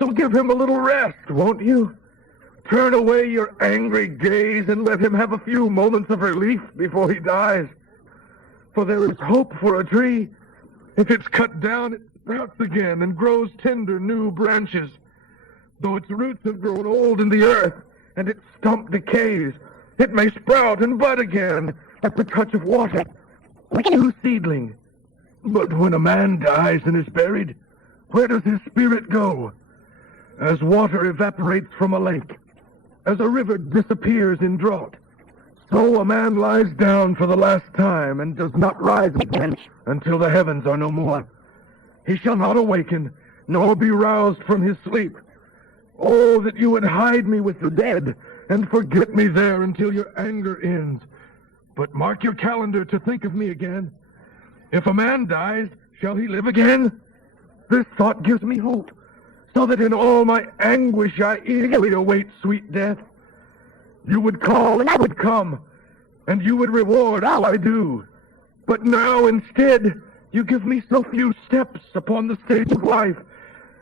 So give him a little rest, won't you? Turn away your angry gaze and let him have a few moments of relief before he dies. For there is hope for a tree. If it's cut down, it sprouts again and grows tender new branches. Though its roots have grown old in the earth and its stump decays, it may sprout and bud again at the touch of water, like a new seedling. But when a man dies and is buried, where does his spirit go? As water evaporates from a lake, as a river disappears in drought, so a man lies down for the last time and does not rise again until the heavens are no more. He shall not awaken, nor be roused from his sleep. Oh, that you would hide me with the dead and forget me there until your anger ends. But mark your calendar to think of me again. If a man dies, shall he live again? This thought gives me hope, so that in all my anguish I eagerly await sweet death. You would call and I would come, and you would reward all I do. But now instead you give me so few steps upon the stage of life,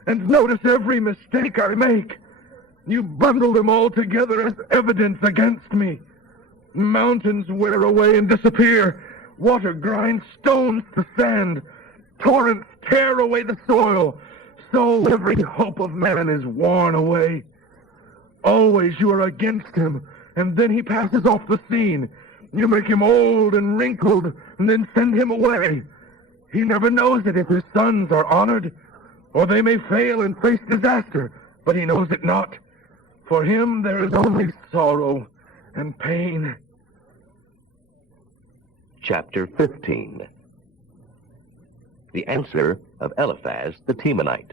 and notice every mistake I make. You bundle them all together as evidence against me. Mountains wear away and disappear. Water grinds stones to sand. Torrents tear away the soil. So every hope of man is worn away. Always you are against him, and then he passes off the scene. You make him old and wrinkled, and then send him away. He never knows it if his sons are honored, or they may fail and face disaster, but he knows it not. For him there is only sorrow and pain. Chapter 15. The answer of Eliphaz the Temanite.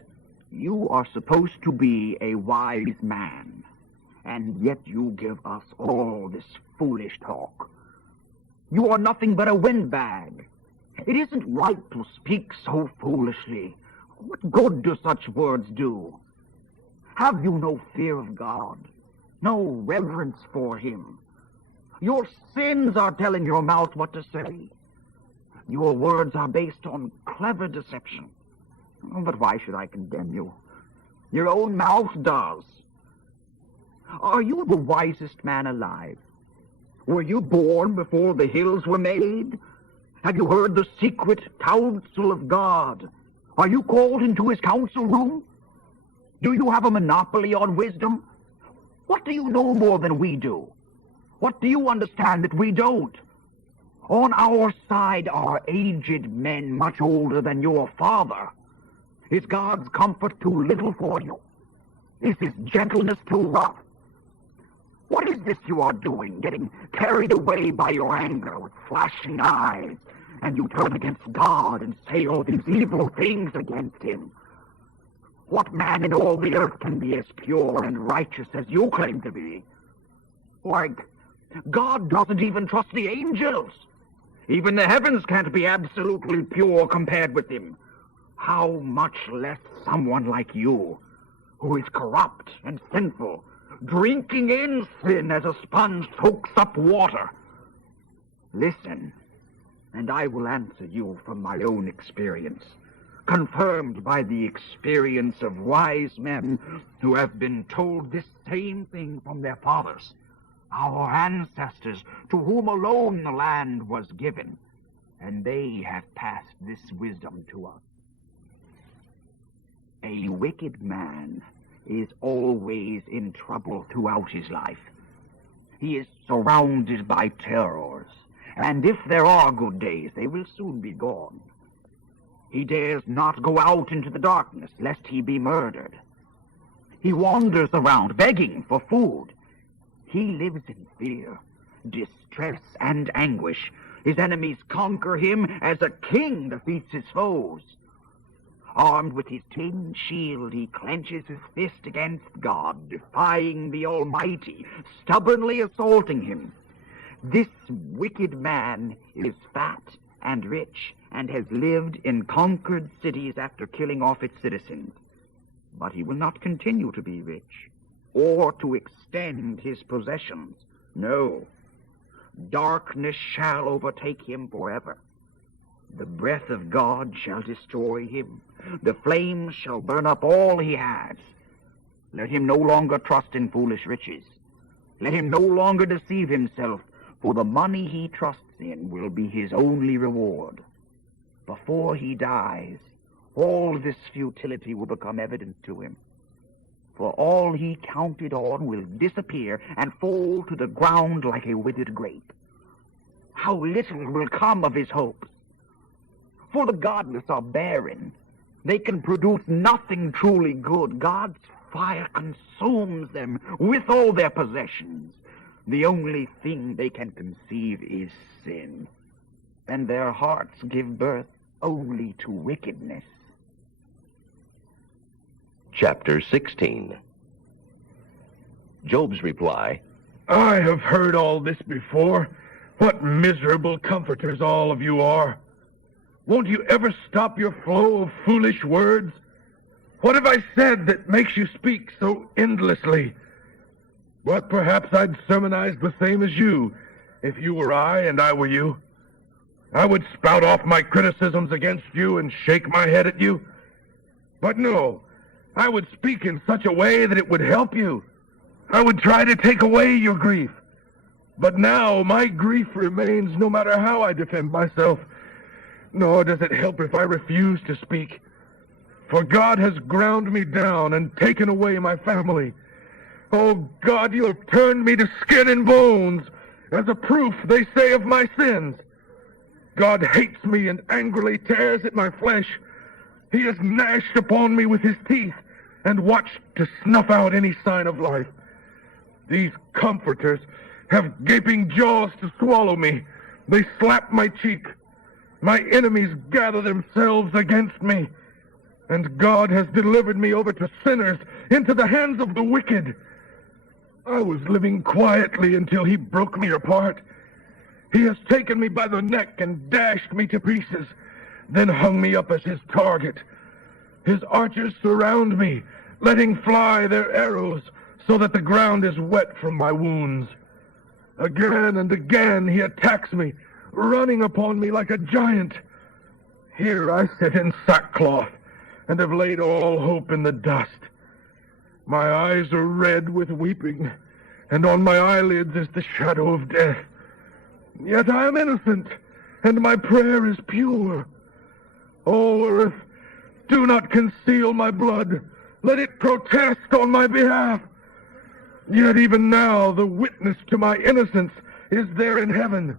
You are supposed to be a wise man, and yet you give us all this foolish talk. You are nothing but a windbag. It isn't right to speak so foolishly. What good do such words do? Have you no fear of God, no reverence for him? Your sins are telling your mouth what to say. Your words are based on clever deception. But why should I condemn you? Your own mouth does. Are you the wisest man alive? Were you born before the hills were made? Have you heard the secret counsel of God? Are you called into his council room? Do you have a monopoly on wisdom? What do you know more than we do? What do you understand that we don't? On our side are aged men much older than your father. Is God's comfort too little for you? Is his gentleness too rough? What is this you are doing, getting carried away by your anger with flashing eyes, and you turn against God and say all these evil things against him? What man in all the earth can be as pure and righteous as you claim to be? Why, God doesn't even trust the angels. Even the heavens can't be absolutely pure compared with him. How much less someone like you, who is corrupt and sinful, drinking in sin as a sponge soaks up water. Listen, and I will answer you from my own experience, confirmed by the experience of wise men who have been told this same thing from their fathers, our ancestors, to whom alone the land was given, and they have passed this wisdom to us. A wicked man is always in trouble throughout his life. He is surrounded by terrors, and if there are good days, they will soon be gone. He dares not go out into the darkness, lest he be murdered. He wanders around, begging for food. He lives in fear, distress, and anguish. His enemies conquer him as a king defeats his foes. Armed with his tin shield, he clenches his fist against God, defying the Almighty, stubbornly assaulting him. This wicked man is fat and rich, and has lived in conquered cities after killing off its citizens. But he will not continue to be rich, or to extend his possessions. No, darkness shall overtake him forever. The breath of God shall destroy him. The flames shall burn up all he has. Let him no longer trust in foolish riches. Let him no longer deceive himself, for the money he trusts in will be his only reward. Before he dies, all this futility will become evident to him, for all he counted on will disappear and fall to the ground like a withered grape. How little will come of his hopes! For the godless are barren. They can produce nothing truly good. God's fire consumes them with all their possessions. The only thing they can conceive is sin, and their hearts give birth only to wickedness. Chapter 16. Job's reply, I have heard all this before. What miserable comforters all of you are. Won't you ever stop your flow of foolish words? What have I said that makes you speak so endlessly? But perhaps I'd sermonize the same as you, if you were I and I were you. I would spout off my criticisms against you and shake my head at you. But no, I would speak in such a way that it would help you. I would try to take away your grief. But now my grief remains no matter how I defend myself. Nor does it help if I refuse to speak. For God has ground me down and taken away my family. Oh, God, you have turned me to skin and bones, as a proof, they say, of my sins. God hates me and angrily tears at my flesh. He has gnashed upon me with his teeth and watched to snuff out any sign of life. These comforters have gaping jaws to swallow me. They slap my cheek. My enemies gather themselves against me. And God has delivered me over to sinners, into the hands of the wicked. I was living quietly until he broke me apart. He has taken me by the neck and dashed me to pieces, then hung me up as his target. His archers surround me, letting fly their arrows, so that the ground is wet from my wounds. Again and again he attacks me, running upon me like a giant. Here I sit in sackcloth, and have laid all hope in the dust. My eyes are red with weeping, and on my eyelids is the shadow of death. Yet I am innocent, and my prayer is pure. O earth, do not conceal my blood. Let it protest on my behalf. Yet even now the witness to my innocence is there in heaven.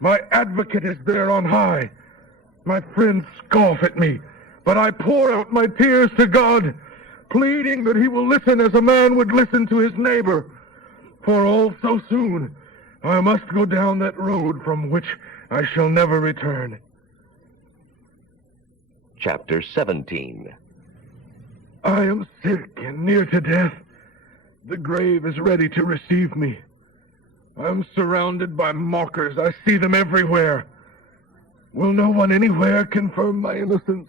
My advocate is there on high. My friends scoff at me, but I pour out my tears to God, pleading that he will listen as a man would listen to his neighbor. For all so soon I must go down that road from which I shall never return. Chapter 17. I am sick and near to death. The grave is ready to receive me. I am surrounded by mockers. I see them everywhere. Will no one anywhere confirm my innocence?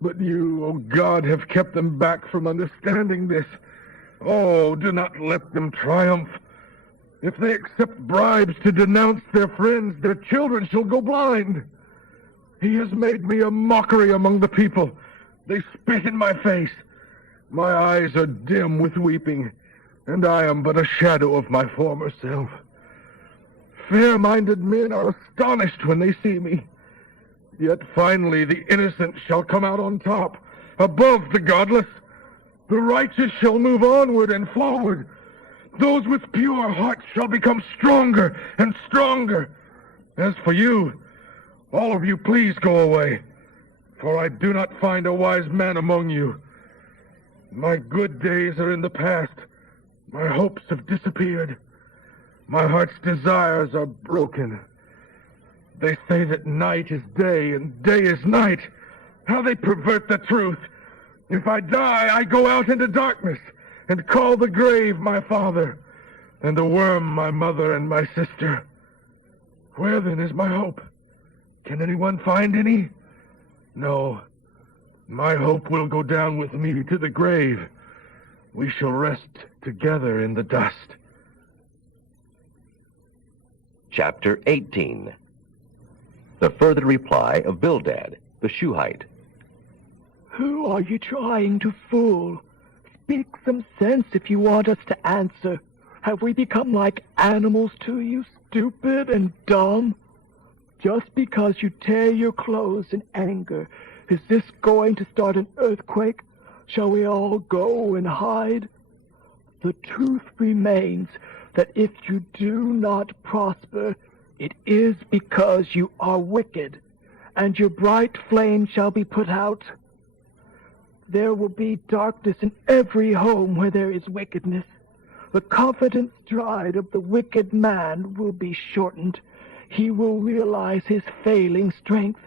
But you, O God, have kept them back from understanding this. Oh, do not let them triumph. If they accept bribes to denounce their friends, their children shall go blind. He has made me a mockery among the people. They spit in my face. My eyes are dim with weeping, and I am but a shadow of my former self. Fair-minded men are astonished when they see me. Yet finally the innocent shall come out on top, above the godless. The righteous shall move onward and forward. Those with pure hearts shall become stronger and stronger. As for you, all of you, please go away, for I do not find a wise man among you. My good days are in the past. My hopes have disappeared. My heart's desires are broken. They say that night is day and day is night. How they pervert the truth. If I die, I go out into darkness and call the grave my father and the worm my mother and my sister. Where then is my hope? Can anyone find any? No. My hope will go down with me to the grave. We shall rest together in the dust. Chapter 18. The further reply of Bildad, the Shuhite. Who are you trying to fool? Speak some sense if you want us to answer. Have we become like animals to you, stupid and dumb? Just because you tear your clothes in anger, is this going to start an earthquake? Shall we all go and hide? The truth remains that if you do not prosper, it is because you are wicked, and your bright flame shall be put out. There will be darkness in every home where there is wickedness. The confident stride of the wicked man will be shortened. He will realize his failing strength.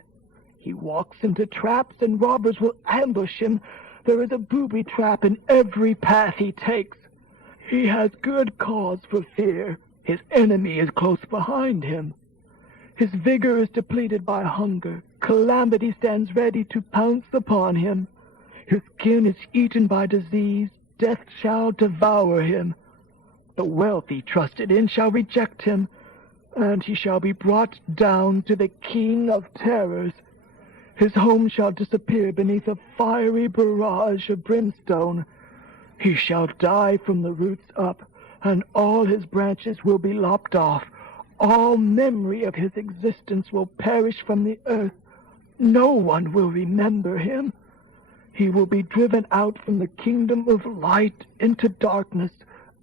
He walks into traps, and robbers will ambush him. There is a booby trap in every path he takes. He has good cause for fear. His enemy is close behind him. His vigor is depleted by hunger. Calamity stands ready to pounce upon him. His skin is eaten by disease. Death shall devour him. The wealth he trusted in shall reject him, and he shall be brought down to the king of terrors. His home shall disappear beneath a fiery barrage of brimstone. He shall die from the roots up, and all his branches will be lopped off. All memory of his existence will perish from the earth. No one will remember him. He will be driven out from the kingdom of light into darkness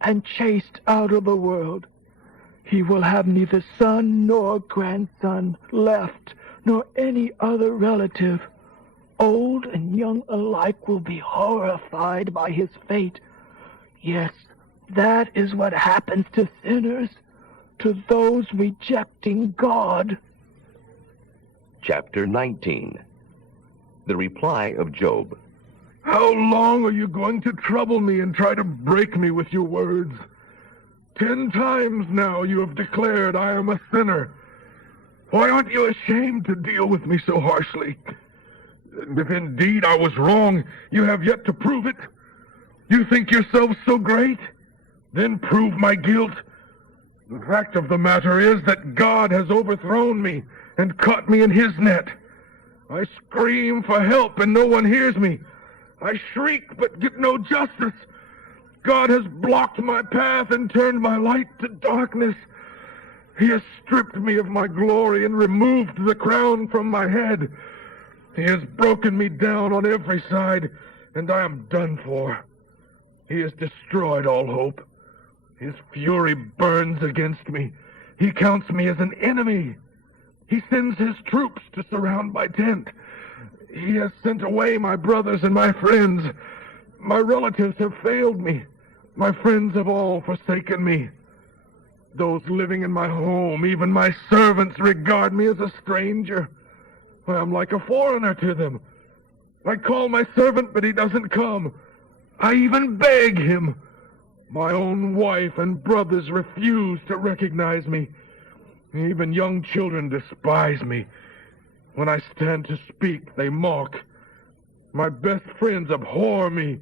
and chased out of the world. He will have neither son nor grandson left, nor any other relative. Old and young alike will be horrified by his fate. Yes, that is what happens to sinners, to those rejecting God. Chapter 19. The reply of Job. How long are you going to trouble me and try to break me with your words? 10 times now you have declared I am a sinner. Why aren't you ashamed to deal with me so harshly? And if indeed I was wrong, you have yet to prove it. You think yourself so great? Then prove my guilt. The fact of the matter is that God has overthrown me and caught me in his net. I scream for help and no one hears me. I shriek but get no justice. God has blocked my path and turned my light to darkness. He has stripped me of my glory and removed the crown from my head. He has broken me down on every side, and I am done for. He has destroyed all hope. His fury burns against me. He counts me as an enemy. He sends his troops to surround my tent. He has sent away my brothers and my friends. My relatives have failed me. My friends have all forsaken me. Those living in my home, even my servants, regard me as a stranger. I am like a foreigner to them. I call my servant, but he doesn't come. I even beg him. My own wife and brothers refuse to recognize me. Even young children despise me. When I stand to speak, they mock. My best friends abhor me.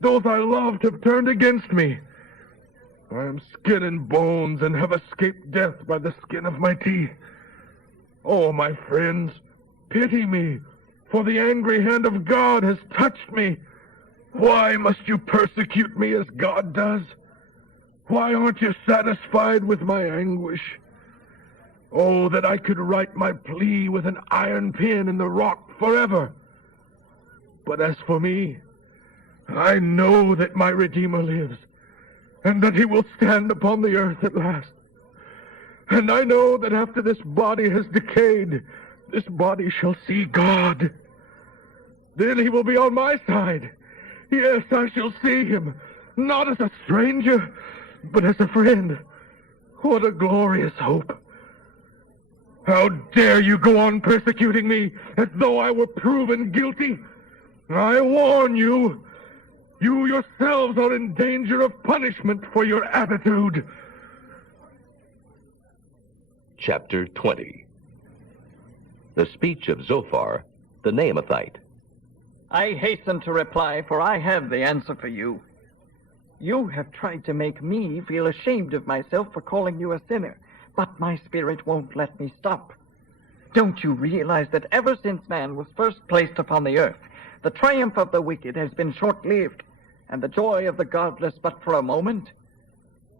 Those I loved have turned against me. I am skin and bones and have escaped death by the skin of my teeth. Oh, my friends, pity me, for the angry hand of God has touched me. Why must you persecute me as God does? Why aren't you satisfied with my anguish? Oh, that I could write my plea with an iron pen in the rock forever. But as for me, I know that my Redeemer lives, and that he will stand upon the earth at last. And I know that after this body has decayed, this body shall see God. Then he will be on my side. Yes, I shall see him, not as a stranger, but as a friend. What a glorious hope. How dare you go on persecuting me as though I were proven guilty? I warn you, you yourselves are in danger of punishment for your attitude. Chapter 20. The speech of Zophar, the Naamathite. I hasten to reply, for I have the answer for you. You have tried to make me feel ashamed of myself for calling you a sinner, but my spirit won't let me stop. Don't you realize that ever since man was first placed upon the earth, the triumph of the wicked has been short-lived, and the joy of the godless but for a moment?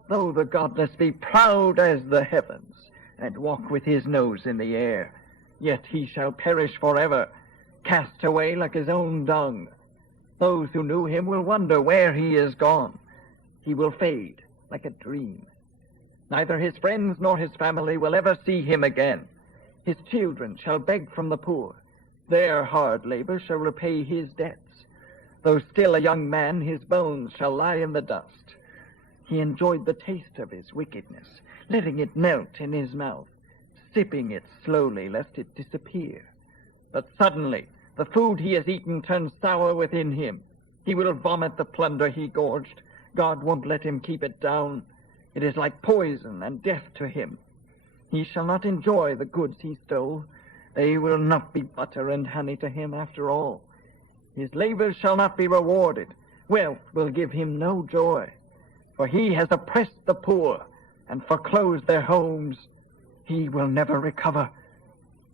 Though the godless be proud as the heavens, and walk with his nose in the air, yet he shall perish forever, cast away like his own dung. Those who knew him will wonder where he is gone. He will fade like a dream. Neither his friends nor his family will ever see him again. His children shall beg from the poor. Their hard labor shall repay his debts. Though still a young man, his bones shall lie in the dust. He enjoyed the taste of his wickedness, letting it melt in his mouth, sipping it slowly lest it disappear. But suddenly, the food he has eaten turns sour within him. He will vomit the plunder he gorged. God won't let him keep it down. It is like poison and death to him. He shall not enjoy the goods he stole. They will not be butter and honey to him after all. His labors shall not be rewarded. Wealth will give him no joy. For he has oppressed the poor and foreclosed their homes. He will never recover.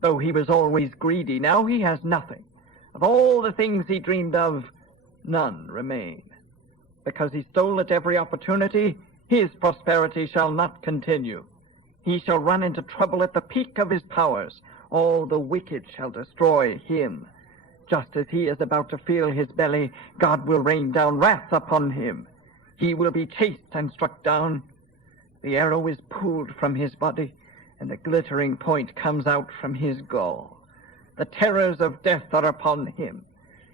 Though he was always greedy, now he has nothing. Of all the things he dreamed of, none remain. Because he stole at every opportunity, his prosperity shall not continue. He shall run into trouble at the peak of his powers. All the wicked shall destroy him. Just as he is about to fill his belly, God will rain down wrath upon him. He will be chased and struck down. The arrow is pulled from his body, and the glittering point comes out from his gall. The terrors of death are upon him.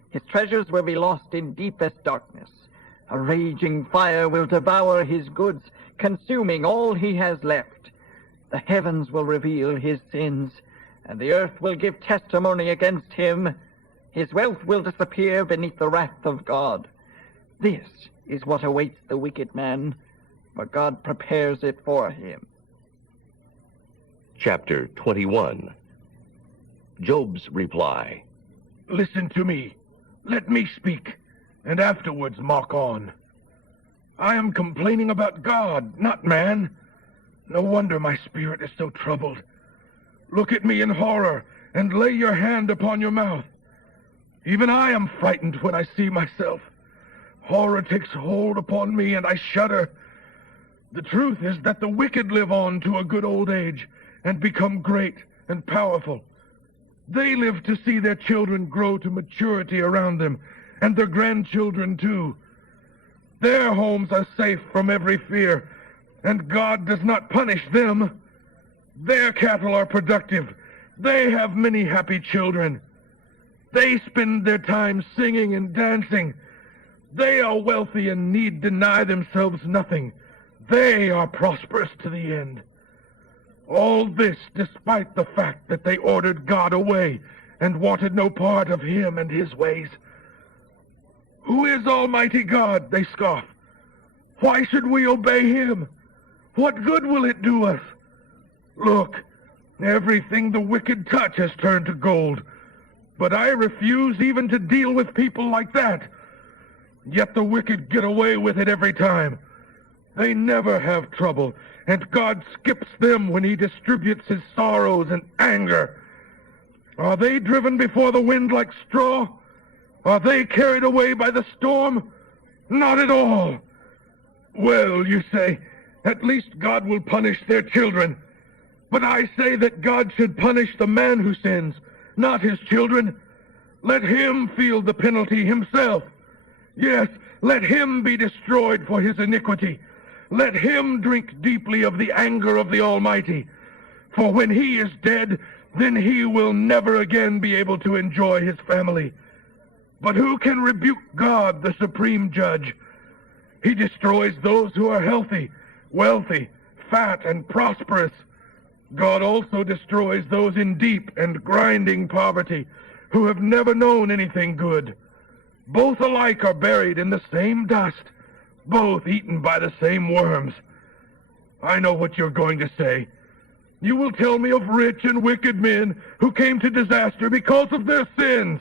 His treasures will be lost in deepest darkness. A raging fire will devour his goods, consuming all he has left. The heavens will reveal his sins, and the earth will give testimony against him. His wealth will disappear beneath the wrath of God. This is what awaits the wicked man, for God prepares it for him. Chapter 21. Job's reply. Listen to me. Let me speak, and afterwards mock on. I am complaining about God, not man. No wonder my spirit is so troubled. Look at me in horror, and lay your hand upon your mouth. Even I am frightened when I see myself. Horror takes hold upon me, and I shudder. The truth is that the wicked live on to a good old age, and become great and powerful. They live to see their children grow to maturity around them, and their grandchildren too. Their homes are safe from every fear, and God does not punish them. Their cattle are productive. They have many happy children. They spend their time singing and dancing. They are wealthy and need deny themselves nothing. They are prosperous to the end. All this despite the fact that they ordered God away and wanted no part of him and his ways. Who is Almighty God, they scoff. Why should we obey him? What good will it do us? Look, everything the wicked touch has turned to gold. But I refuse even to deal with people like that. Yet the wicked get away with it every time. They never have trouble, and God skips them when he distributes his sorrows and anger. Are they driven before the wind like straw? Are they carried away by the storm? Not at all. Well, you say, at least God will punish their children. But I say that God should punish the man who sins, not his children. Let him feel the penalty himself. Yes, let him be destroyed for his iniquity. Let him drink deeply of the anger of the Almighty. For when he is dead, then he will never again be able to enjoy his family. But who can rebuke God, the supreme judge? He destroys those who are healthy, wealthy, fat, and prosperous. God also destroys those in deep and grinding poverty, who have never known anything good. Both alike are buried in the same dust, both eaten by the same worms. I know what you're going to say. You will tell me of rich and wicked men who came to disaster because of their sins.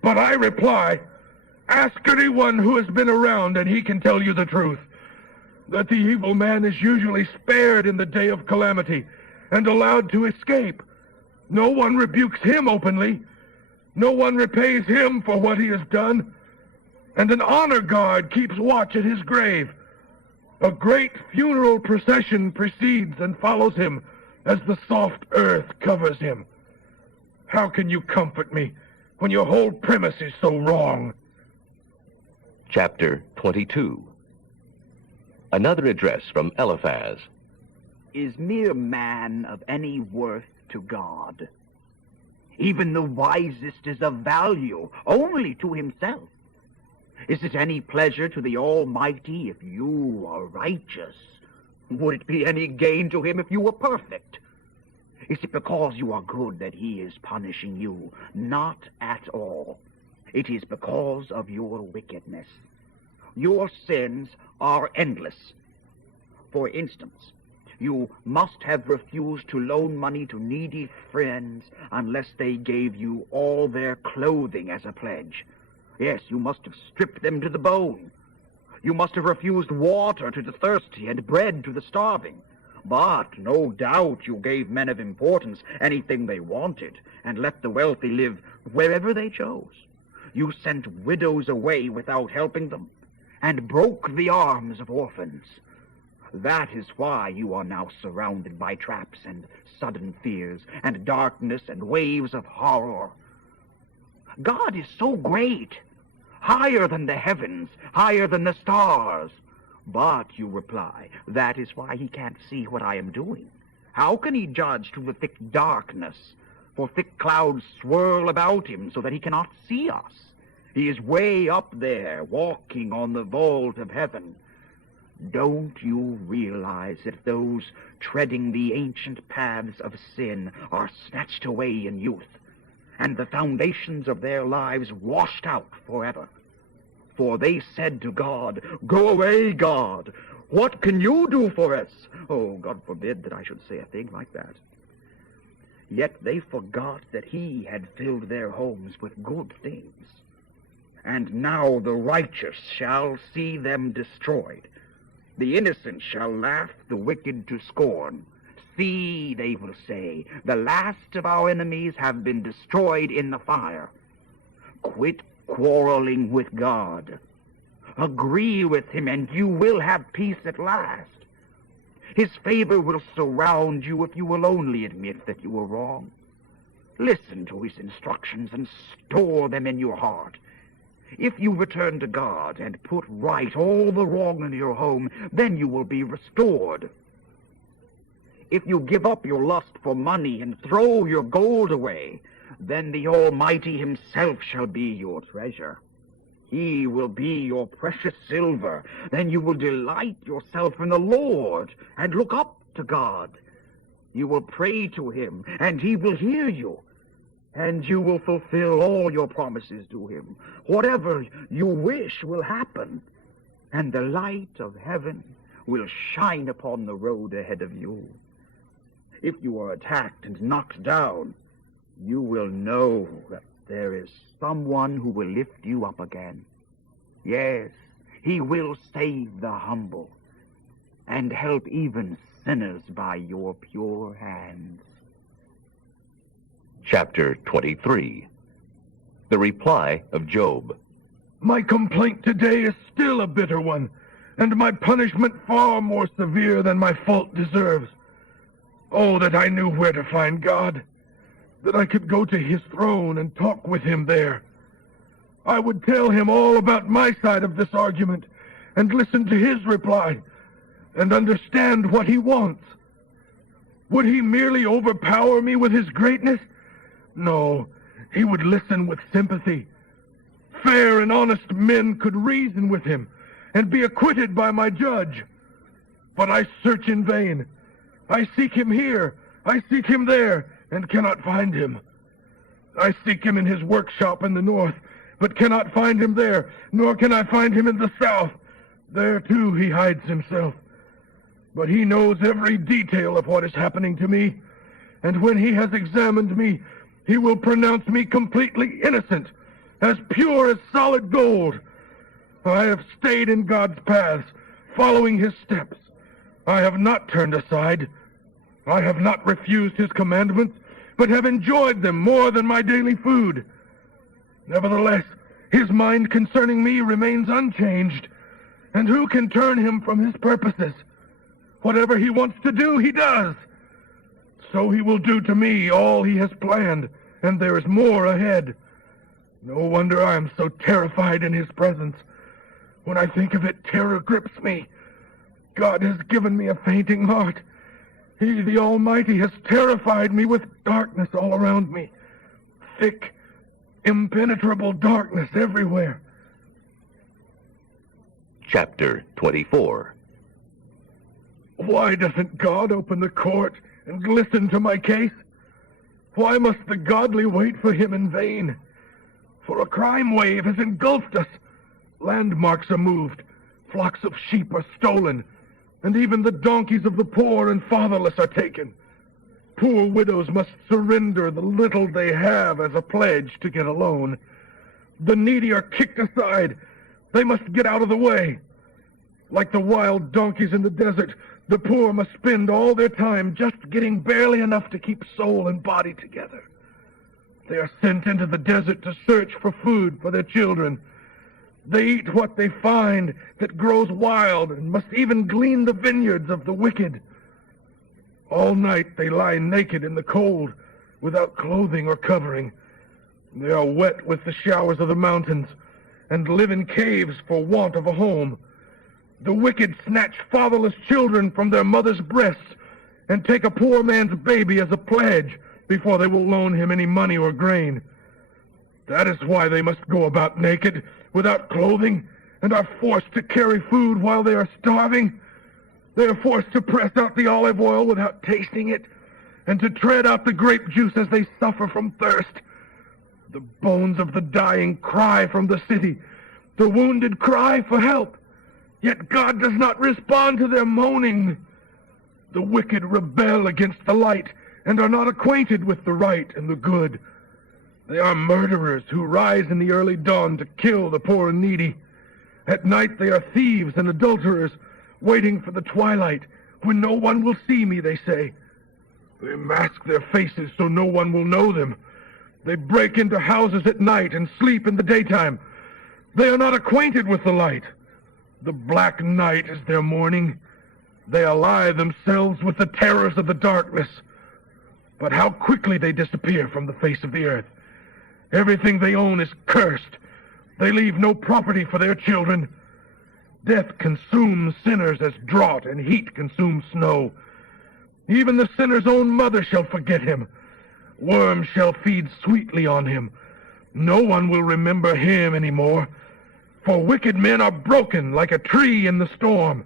But I reply, ask anyone who has been around and he can tell you the truth, that the evil man is usually spared in the day of calamity and allowed to escape. No one rebukes him openly. No one repays him for what he has done. and an honor guard keeps watch at his grave. A great funeral procession precedes and follows him as the soft earth covers him. How can you comfort me when your whole premise is so wrong? Chapter 22. Another address from Eliphaz. Is mere man of any worth to God? Even the wisest is of value only to himself. Is it any pleasure to the Almighty if you are righteous? Would it be any gain to him if you were perfect? Is it because you are good that he is punishing you? Not at all. It is because of your wickedness. Your sins are endless. For instance, you must have refused to loan money to needy friends unless they gave you all their clothing as a pledge. Yes, you must have stripped them to the bone. You must have refused water to the thirsty and bread to the starving. But no doubt you gave men of importance anything they wanted and let the wealthy live wherever they chose. You sent widows away without helping them and broke the arms of orphans. That is why you are now surrounded by traps and sudden fears and darkness and waves of horror. God is so great, higher than the heavens, higher than the stars. But, you reply, that is why he can't see what I am doing. How can he judge through the thick darkness? For thick clouds swirl about him so that he cannot see us. He is way up there, walking on the vault of heaven. Don't you realize that those treading the ancient paths of sin are snatched away in youth, and the foundations of their lives washed out forever? For they said to God, "Go away, God! What can you do for us?" Oh, God forbid that I should say a thing like that. Yet they forgot that he had filled their homes with good things. And now the righteous shall see them destroyed. The innocent shall laugh the wicked to scorn. See, they will say, the last of our enemies have been destroyed in the fire. Quit quarreling with God. Agree with him, and you will have peace at last. His favor will surround you if you will only admit that you were wrong. Listen to his instructions and store them in your heart. If you return to God and put right all the wrong in your home, then you will be restored. If you give up your lust for money and throw your gold away, then the Almighty himself shall be your treasure. He will be your precious silver. Then you will delight yourself in the Lord and look up to God. You will pray to him, and he will hear you. And you will fulfill all your promises to him. Whatever you wish will happen, and the light of heaven will shine upon the road ahead of you. If you are attacked and knocked down, you will know that there is someone who will lift you up again. Yes, he will save the humble and help even sinners by your pure hands. Chapter 23. The reply of Job. My complaint today is still a bitter one, and my punishment far more severe than my fault deserves. Oh, that I knew where to find God, that I could go to his throne and talk with him there. I would tell him all about my side of this argument, and listen to his reply, and understand what he wants. Would he merely overpower me with his greatness? No, he would listen with sympathy. Fair and honest men could reason with him and be acquitted by my judge. But I search in vain. I seek him here, I seek him there, and cannot find him. I seek him in his workshop in the north, but cannot find him there, nor can I find him in the south. There, too, he hides himself. But he knows every detail of what is happening to me, and when he has examined me, he will pronounce me completely innocent, as pure as solid gold. I have stayed in God's paths, following his steps. I have not turned aside. I have not refused his commandments, but have enjoyed them more than my daily food. Nevertheless, His mind concerning me remains unchanged, and who can turn him from his purposes? Whatever he wants to do, he does. So he will do to me all he has planned, and there is more ahead. No wonder I am so terrified in his presence. When I think of it, terror grips me. God has given me a fainting heart. He, the Almighty, has terrified me with darkness all around me. Thick, impenetrable darkness everywhere. Chapter 24. Why doesn't God open the court and listen to my case? Why must the godly wait for him in vain? For a crime wave has engulfed us. Landmarks are moved, flocks of sheep are stolen, and even the donkeys of the poor and fatherless are taken. Poor widows must surrender the little they have as a pledge to get a loan. The needy are kicked aside. They must get out of the way. Like the wild donkeys in the desert, the poor must spend all their time just getting barely enough to keep soul and body together. They are sent into the desert to search for food for their children. They eat what they find that grows wild and must even glean the vineyards of the wicked. All night they lie naked in the cold, without clothing or covering. They are wet with the showers of the mountains, and live in caves for want of a home. The wicked snatch fatherless children from their mother's breasts, and take a poor man's baby as a pledge before they will loan him any money or grain. That is why they must go about naked, without clothing, and are forced to carry food while they are starving. They are forced to press out the olive oil without tasting it, and to tread out the grape juice as they suffer from thirst. The bones of the dying cry from the city. The wounded cry for help. Yet God does not respond to their moaning. The wicked rebel against the light and are not acquainted with the right and the good. They are murderers who rise in the early dawn to kill the poor and needy. At night they are thieves and adulterers, waiting for the twilight, when no one will see me, they say. They mask their faces so no one will know them. They break into houses at night and sleep in the daytime. They are not acquainted with the light. The black night is their morning. They ally themselves with the terrors of the darkness. But how quickly they disappear from the face of the earth. Everything they own is cursed. They leave no property for their children. Death consumes sinners as drought and heat consume snow. Even the sinner's own mother shall forget him. Worms shall feed sweetly on him. No one will remember him anymore. For wicked men are broken like a tree in the storm.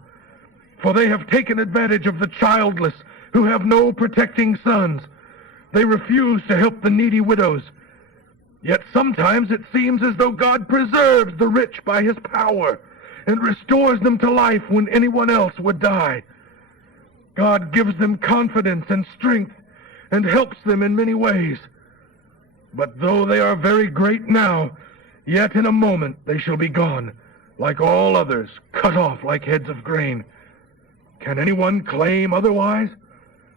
For they have taken advantage of the childless who have no protecting sons. They refuse to help the needy widows. Yet sometimes it seems as though God preserves the rich by his power and restores them to life when anyone else would die. God gives them confidence and strength and helps them in many ways. But though they are very great now, yet in a moment they shall be gone, like all others, cut off like heads of grain. Can anyone claim otherwise?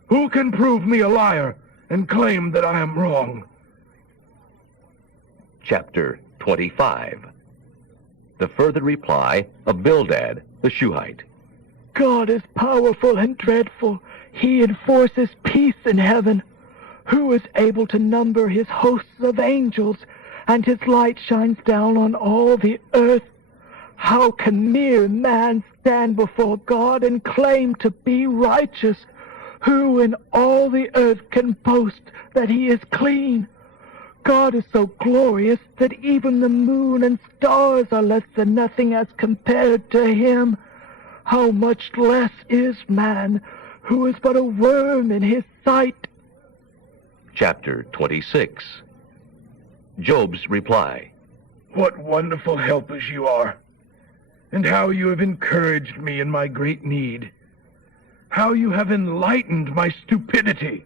Who can prove me a liar and claim that I am wrong? Chapter 25. The further reply of Bildad the Shuhite. God is powerful and dreadful. He enforces peace in heaven. Who is able to number his hosts of angels? And his light shines down on all the earth. How can mere man stand before God and claim to be righteous? Who in all the earth can boast that he is clean? God is so glorious that even the moon and stars are less than nothing as compared to him. How much less is man, who is but a worm in his sight. Chapter 26. Job's reply. What wonderful helpers you are, and how you have encouraged me in my great need. How you have enlightened my stupidity.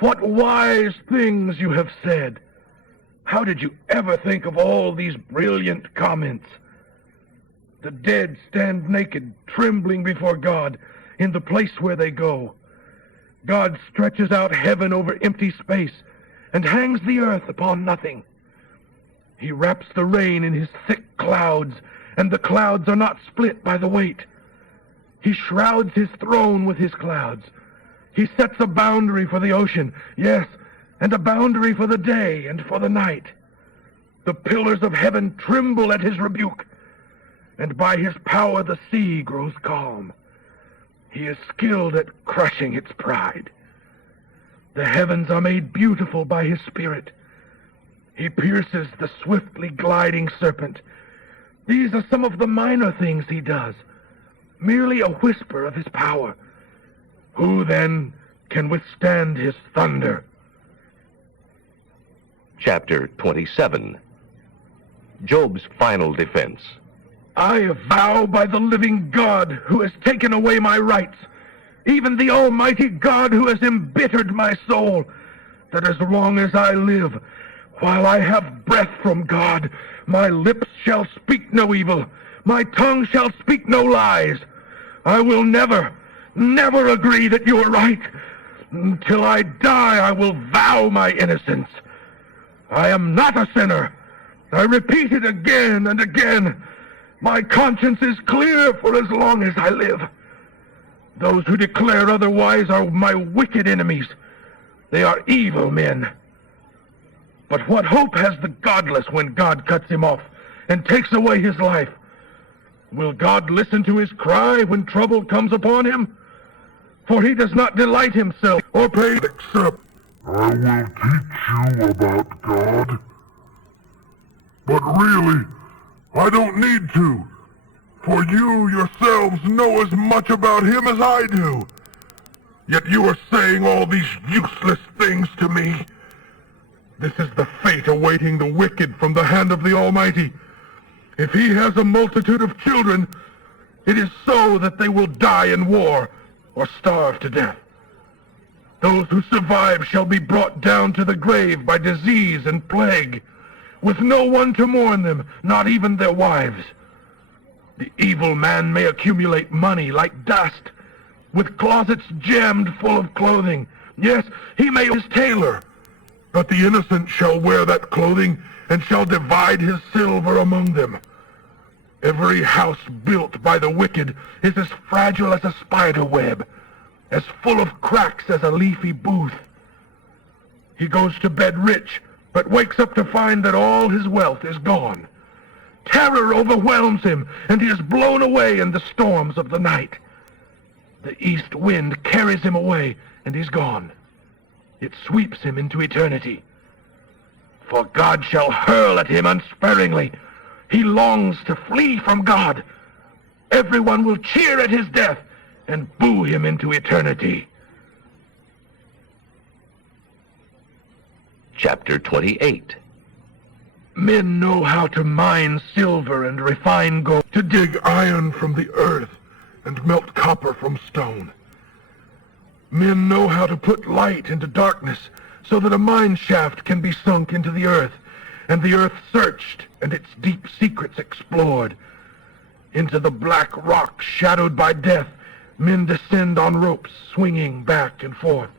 What wise things you have said. How did you ever think of all these brilliant comments? The dead stand naked, trembling before God in the place where they go. God stretches out heaven over empty space and hangs the earth upon nothing. He wraps the rain in his thick clouds, and the clouds are not split by the weight. He shrouds his throne with his clouds. He sets a boundary for the ocean, yes, and a boundary for the day and for the night. The pillars of heaven tremble at his rebuke, and by his power the sea grows calm. He is skilled at crushing its pride. The heavens are made beautiful by his spirit. He pierces the swiftly gliding serpent. These are some of the minor things he does, merely a whisper of his power. Who, then, can withstand his thunder? Chapter 27. Job's final defense. I vow by the living God who has taken away my rights, even the almighty God who has embittered my soul, that as long as I live, while I have breath from God, my lips shall speak no evil, my tongue shall speak no lies. I will never agree that you are right. Until I die, I will vow my innocence. I am not a sinner. I repeat it again and again. My conscience is clear for as long as I live. Those who declare otherwise are my wicked enemies. They are evil men. But what hope has the godless when God cuts him off and takes away his life? Will God listen to his cry when trouble comes upon him? For he does not delight himself or pray except, I will teach you about God. But really, I don't need to, for you yourselves know as much about him as I do. Yet you are saying all these useless things to me. This is the fate awaiting the wicked from the hand of the Almighty. If he has a multitude of children, it is so that they will die in war or starve to death. Those who survive shall be brought down to the grave by disease and plague, with no one to mourn them, not even their wives. The evil man may accumulate money like dust, with closets jammed full of clothing. Yes, he may be his tailor, but the innocent shall wear that clothing and shall divide his silver among them. Every house built by the wicked is as fragile as a spider web, as full of cracks as a leafy booth. He goes to bed rich, but wakes up to find that all his wealth is gone. Terror overwhelms him, and he is blown away in the storms of the night. The east wind carries him away, and he's gone. It sweeps him into eternity. For God shall hurl at him unsparingly. He longs to flee from God. Everyone will cheer at his death and boo him into eternity. Chapter 28. Men know how to mine silver and refine gold, to dig iron from the earth and melt copper from stone. Men know how to put light into darkness so that a mine shaft can be sunk into the earth, and the earth searched and its deep secrets explored. Into the black rock shadowed by death, men descend on ropes, swinging back and forth.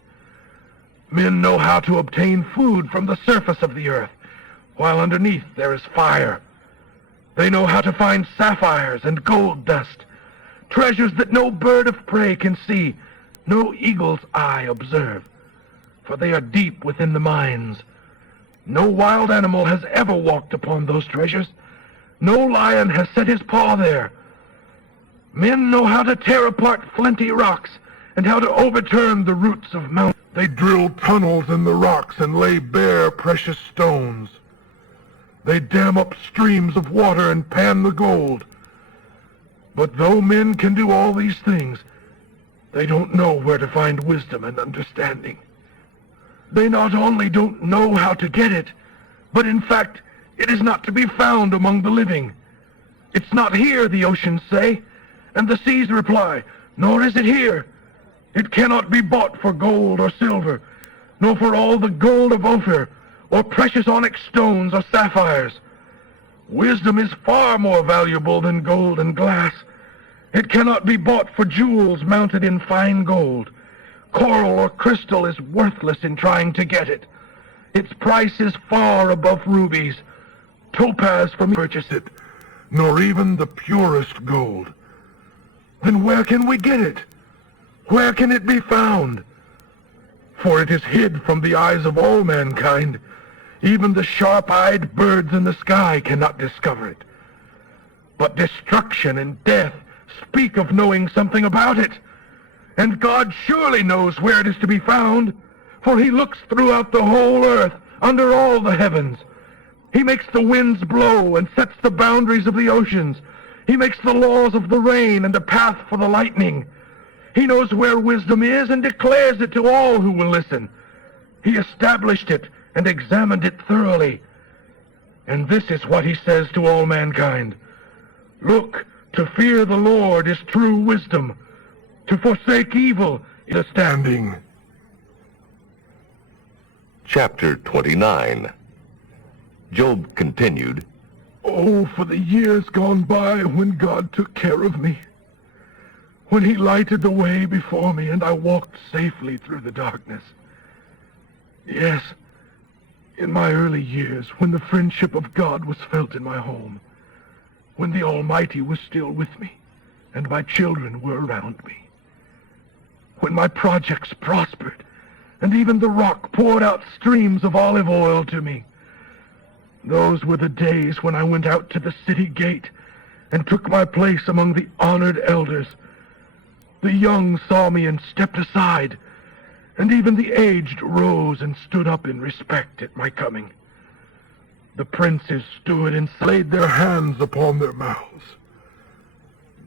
Men know how to obtain food from the surface of the earth, while underneath there is fire. They know how to find sapphires and gold dust, treasures that no bird of prey can see, no eagle's eye observe, for they are deep within the mines. No wild animal has ever walked upon those treasures. No lion has set his paw there. Men know how to tear apart flinty rocks and how to overturn the roots of mountains. They drill tunnels in the rocks and lay bare precious stones. They dam up streams of water and pan the gold. But though men can do all these things, they don't know where to find wisdom and understanding. They not only don't know how to get it, but in fact, it is not to be found among the living. It's not here, the oceans say, and the seas reply, nor is it here. It cannot be bought for gold or silver, nor for all the gold of Ophir, or precious onyx stones or sapphires. Wisdom is far more valuable than gold and glass. It cannot be bought for jewels mounted in fine gold. Coral or crystal is worthless in trying to get it. Its price is far above rubies. topaz for me to purchase it, nor even the purest gold. Then where can we get it? Where can it be found? For it is hid from the eyes of all mankind. Even the sharp-eyed birds in the sky cannot discover it. But destruction and death speak of knowing something about it. And God surely knows where it is to be found, for he looks throughout the whole earth, under all the heavens. He makes the winds blow and sets the boundaries of the oceans. He makes the laws of the rain and a path for the lightning. He knows where wisdom is and declares it to all who will listen. He established it and examined it thoroughly. And this is what he says to all mankind. Look, to fear the Lord is true wisdom. To forsake evil is understanding. Chapter 29. Job continued, Oh, for the years gone by when God took care of me. When he lighted the way before me and I walked safely through the darkness. Yes, in my early years, when the friendship of God was felt in my home, when the Almighty was still with me and my children were around me, when my projects prospered and even the rock poured out streams of olive oil to me. Those were the days when I went out to the city gate and took my place among the honored elders. The young saw me and stepped aside, and even the aged rose and stood up in respect at my coming. The princes stood and laid their hands upon their mouths.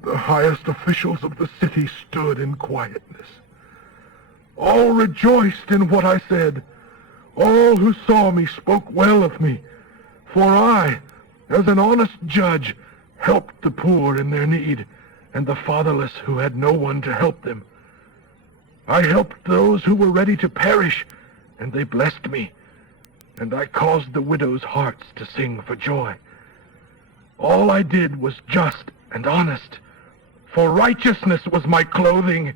The highest officials of the city stood in quietness. All rejoiced in what I said. All who saw me spoke well of me, for I, as an honest judge, helped the poor in their need, and the fatherless who had no one to help them. I helped those who were ready to perish, and they blessed me, and I caused the widows' hearts to sing for joy. All I did was just and honest, for righteousness was my clothing.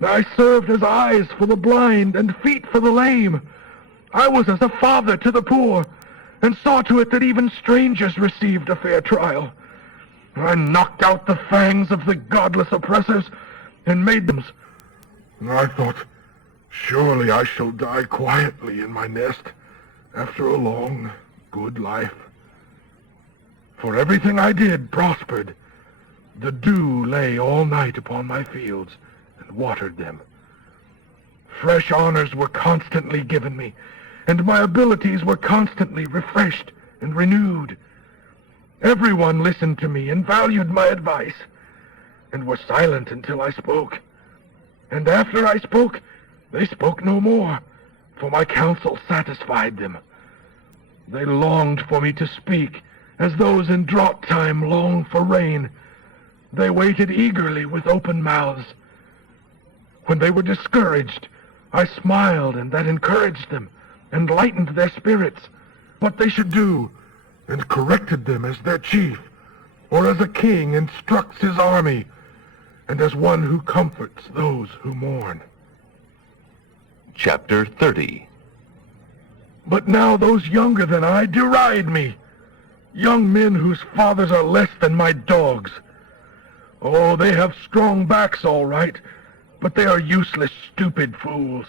I served as eyes for the blind and feet for the lame. I was as a father to the poor, and saw to it that even strangers received a fair trial. I knocked out the fangs of the godless oppressors and made them. I thought, surely I shall die quietly in my nest after a long, good life. For everything I did prospered. The dew lay all night upon my fields and watered them. Fresh honors were constantly given me, and my abilities were constantly refreshed and renewed. Everyone listened to me and valued my advice, and were silent until I spoke. And after I spoke, they spoke no more, for my counsel satisfied them. They longed for me to speak, as those in drought time long for rain. They waited eagerly with open mouths. When they were discouraged, I smiled, and that encouraged them, and lightened their spirits, what they should do, and corrected them as their chief, or as a king instructs his army, and as one who comforts those who mourn. Chapter 30. But now those younger than I deride me, young men whose fathers are less than my dogs. Oh, they have strong backs all right, but they are useless, stupid fools.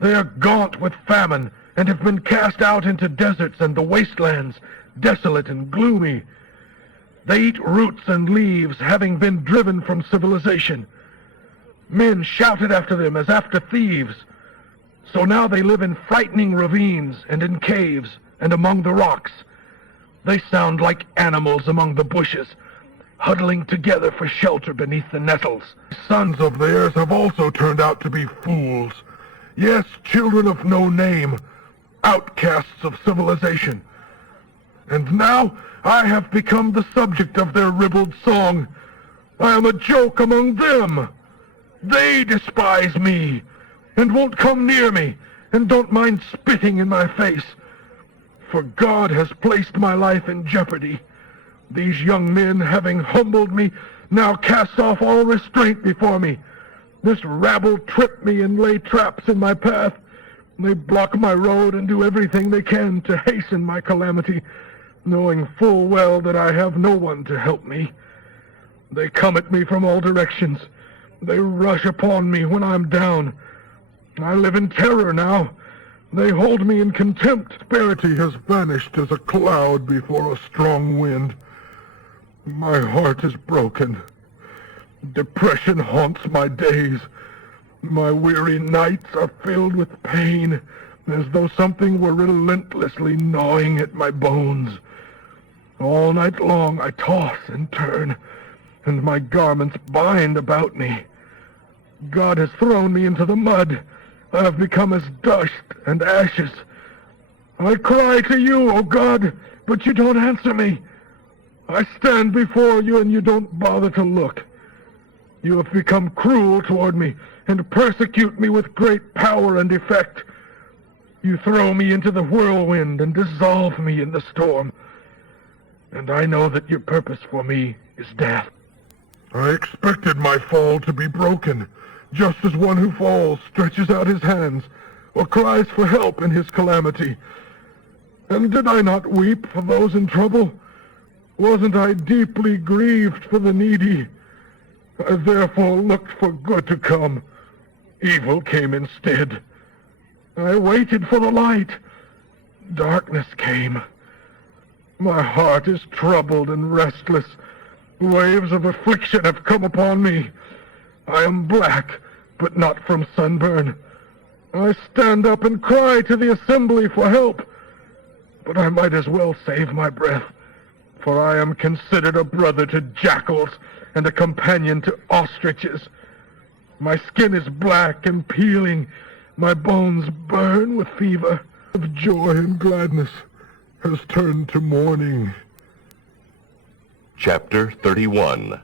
They are gaunt with famine, and have been cast out into deserts and the wastelands, desolate and gloomy. They eat roots and leaves, having been driven from civilization. Men shouted after them as after thieves. So now they live in frightening ravines and in caves and among the rocks. They sound like animals among the bushes, huddling together for shelter beneath the nettles. Sons of theirs have also turned out to be fools. Yes, children of no name, outcasts of civilization. And now I have become the subject of their ribald song. I am a joke among them. They despise me, and won't come near me, and don't mind spitting in my face. For God has placed my life in jeopardy. These young men, having humbled me, now cast off all restraint before me. This rabble trip me and lay traps in my path. They block my road and do everything they can to hasten my calamity. knowing full well that I have no one to help me. They come at me from all directions. They rush upon me when I'm down. I live in terror now. They hold me in contempt. Prosperity has vanished as a cloud before a strong wind. My heart is broken. Depression haunts my days. My weary nights are filled with pain, as though something were relentlessly gnawing at my bones. All night long I toss and turn, and my garments bind about me. God has thrown me into the mud. I have become as dust and ashes. I cry to you, O God, but you don't answer me. I stand before you and you don't bother to look. You have become cruel toward me and persecute me with great power and effect. You throw me into the whirlwind and dissolve me in the storm. And I know that your purpose for me is death. I expected my fall to be broken, just as one who falls stretches out his hands or cries for help in his calamity. And did I not weep for those in trouble? Wasn't I deeply grieved for the needy? I therefore looked for good to come. Evil came instead. I waited for the light. Darkness came. My heart is troubled and restless. Waves of affliction have come upon me. I am black, but not from sunburn. I stand up and cry to the assembly for help. But I might as well save my breath, for I am considered a brother to jackals and a companion to ostriches. My skin is black and peeling. My bones burn with fever. Of joy and gladness has turned to mourning. Chapter 31.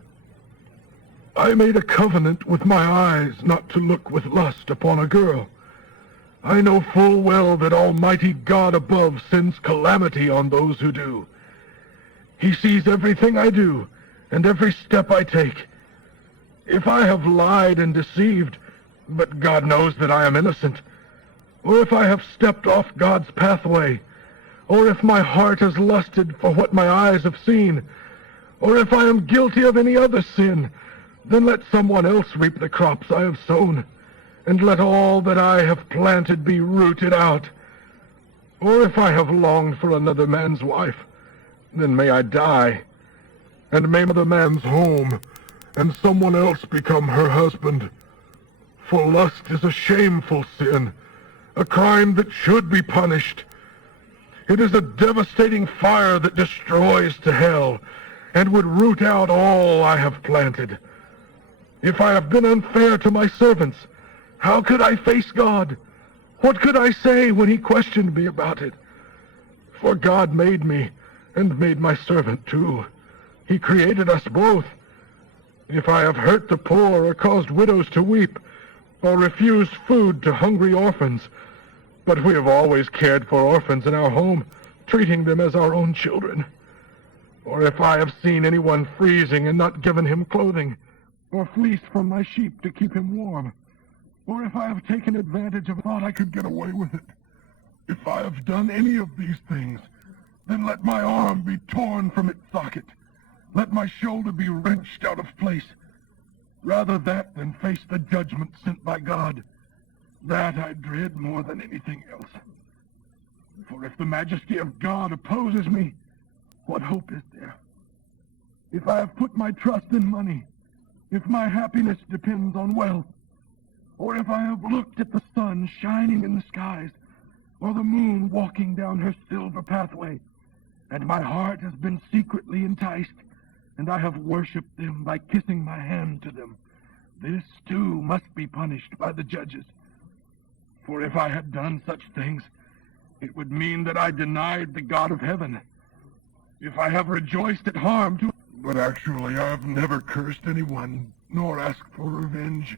I made a covenant with my eyes not to look with lust upon a girl. I know full well that Almighty God above sends calamity on those who do. He sees everything I do and every step I take. If I have lied and deceived, but God knows that I am innocent, or if I have stepped off God's pathway, or if my heart has lusted for what my eyes have seen, or if I am guilty of any other sin, then let someone else reap the crops I have sown, and let all that I have planted be rooted out. Or if I have longed for another man's wife, then may I die, and may another man's home, and someone else become her husband. For lust is a shameful sin, a crime that should be punished. It is a devastating fire that destroys to hell, and would root out all I have planted. If I have been unfair to my servants, how could I face God? What could I say when he questioned me about it? For God made me, and made my servant too. He created us both. If I have hurt the poor, or caused widows to weep, or refused food to hungry orphans, but we have always cared for orphans in our home, treating them as our own children. Or if I have seen anyone freezing and not given him clothing, or fleeced from my sheep to keep him warm, or if I have taken advantage of thought I could get away with it. If I have done any of these things, then let my arm be torn from its socket. Let my shoulder be wrenched out of place. Rather that than face the judgment sent by God. That I dread more than anything else. For if the majesty of God opposes me, what hope is there? If I have put my trust in money, if my happiness depends on wealth, or if I have looked at the sun shining in the skies, or the moon walking down her silver pathway, and my heart has been secretly enticed, and I have worshipped them by kissing my hand to them, this too must be punished by the judges. For if I had done such things, it would mean that I denied the God of heaven. If I have rejoiced at harm to... But actually I have never cursed anyone, nor asked for revenge.